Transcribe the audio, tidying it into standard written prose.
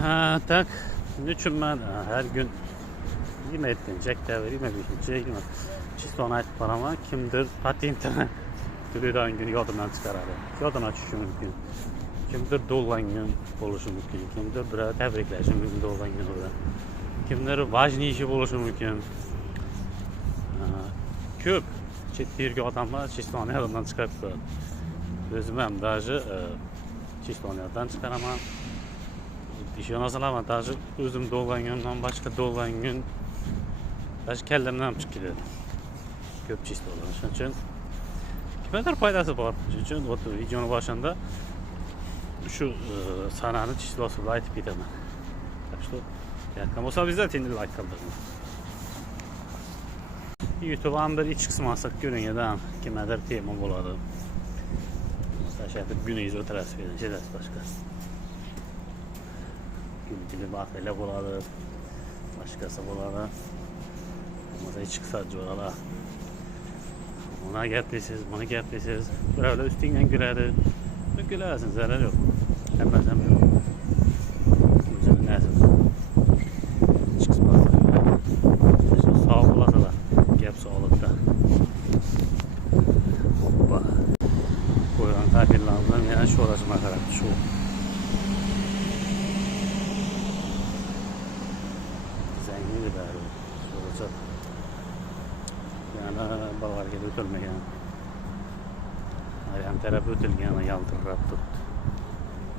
Ha, tak. Üçün ben her gün yeme etkinecek devir, yeme biçince, yeme. Çisto aytıp barama, kimdir patentini tülüden gün yodundan çıkararı. Yoduna düşüşü mümkün. Kimdir doğulan gün oluşu mümkün. Kimdir bir tebrikleşi mümkün doğulan gün orada. Kimdir vajni işi oluşu mümkün. Köp chet yerga odamlar Chistoni yodundan çıkarıp koyadi. Özüm ham даже Chistoni yoddan çıkaraman. İşonasalar даже özüm doğulan günden başka doğulan gün даже kellemden ham chiqib ketadi. Köp Chistolar. Shuning uchun kimgadir foydasi bor. Shuning uchun o'tib videoni boshida şu sanani Chistosi bilan aytib ketaman. Так что yoqqan bo'lsa обязательно like qildiring. YouTube'dan bir iç kısmı alsak görünüyordan kimdir tema bo'ladi. Şahit güneyiz o'tirasiz verin, başka. Günlük bahsele bo'ladi, başkası bo'ladi. Mesela iç kısa jo'ralar. Ona gaplashasiz, buni gaplashasiz. Birovlar ustingdan kuladi. Gülersin, zarar yok. Hemen yok. Güzel neyse. İç kısmı sağ olasılar. Gap sağlıkta. Hoppa. Koyulan kabirlerimden yana şu orasına kadar şu. Zengin de bari. Şurası. Yani balar gibi ötülmeyen. Ayağım tarafı ötülgen, yaltırrap tuttu.